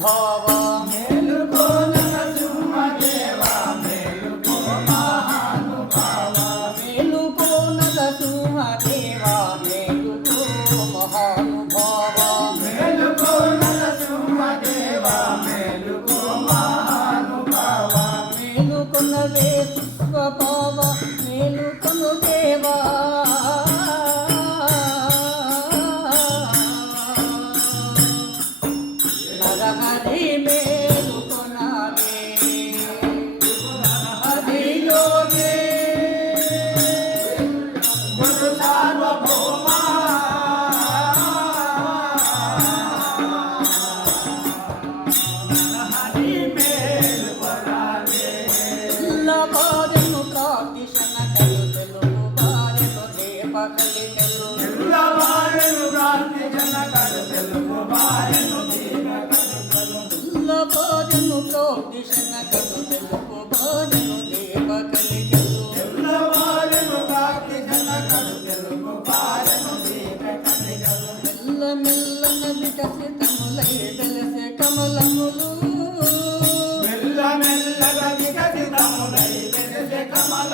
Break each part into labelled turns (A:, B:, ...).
A: Paul.
B: గురు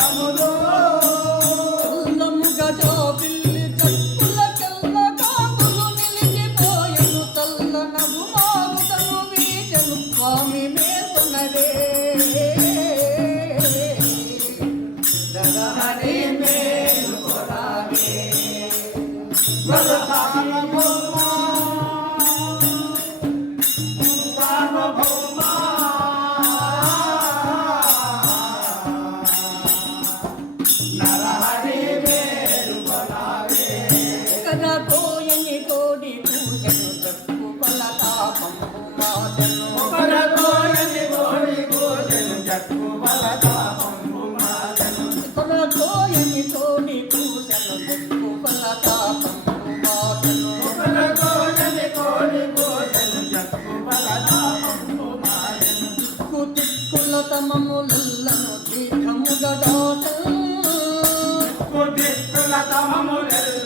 B: amor.
A: కదా కోయని కోడి పూజను జక్కు బలతాపంపు మాసను
B: ఒకరకోయని కోడి కోసెను జక్కు బలతాపంబు మాదెను.
A: కదా కోయని కోడి పూజను జక్కు బలతాపంపు మాసను
B: ఒకరకోయని కోడి కోసెను జక్కు బలతాపంబు మాదెను.
A: కుతిక్కుల తమములను దీర్ఘముగా దాసను
B: కుదిక్కుల తమములెల్లను తీరమున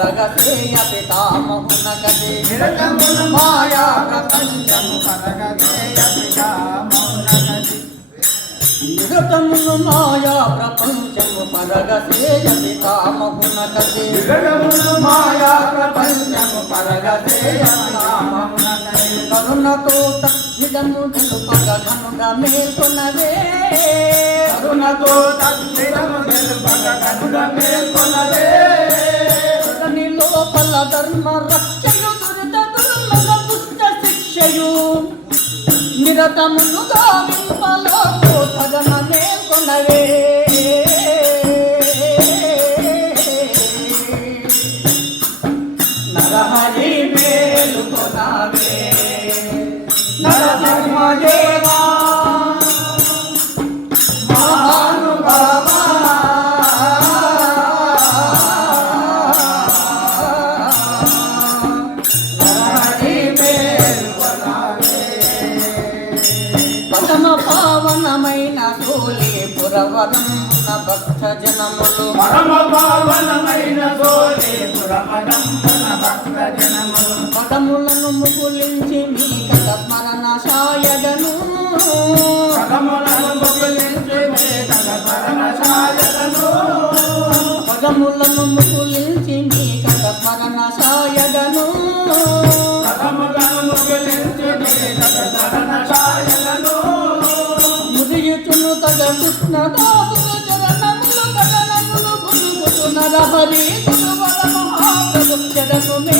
A: పరగసేయ పితామహునగదే
B: నిరతమును మాయా ప్రపంచము పరగవేయ పితామౌనగతి.
A: నిరతమును మాయా ప్రపంచము పరగసేయ పితామహునగదే
B: నిరతమును మాయా ప్రపంచము పరగవేయ పితామౌనగతి.
A: కరుణతో తక్షిదము తెలుపగ ఘనుడ మేల్కొనవే
B: కరుణతో తక్షిదము తెలుపగ కనుడ మేల్కొనవే.
A: కరుణని లోపల ధర్మ రక్షయు దురిత దుర్మగ దుష్ట శిక్షయు నిరతమును గావింపలో భగన మేల్కొనవే
B: నరహరి మేలుకొనావే. నరసింహదేవా మహానుభావ
A: పురవరమున భక్త జనములు
B: పరమ పావనమైన సోలేపురమదం మన భక్త జనములు
A: పదములను ముకులించి మీ కథ స్మరణ సాయగను
B: పదములను ముగిలించి మేకల పరమ సాయకను
A: పదములను ముకులించి మీ కథ స్మరణ సాయగను
B: పదములను ముగిలించి మేకల పరమ సాయకను
A: మురియుచును తగ కృష్ణదాసు నరహరి మహాప్రభు జగను మే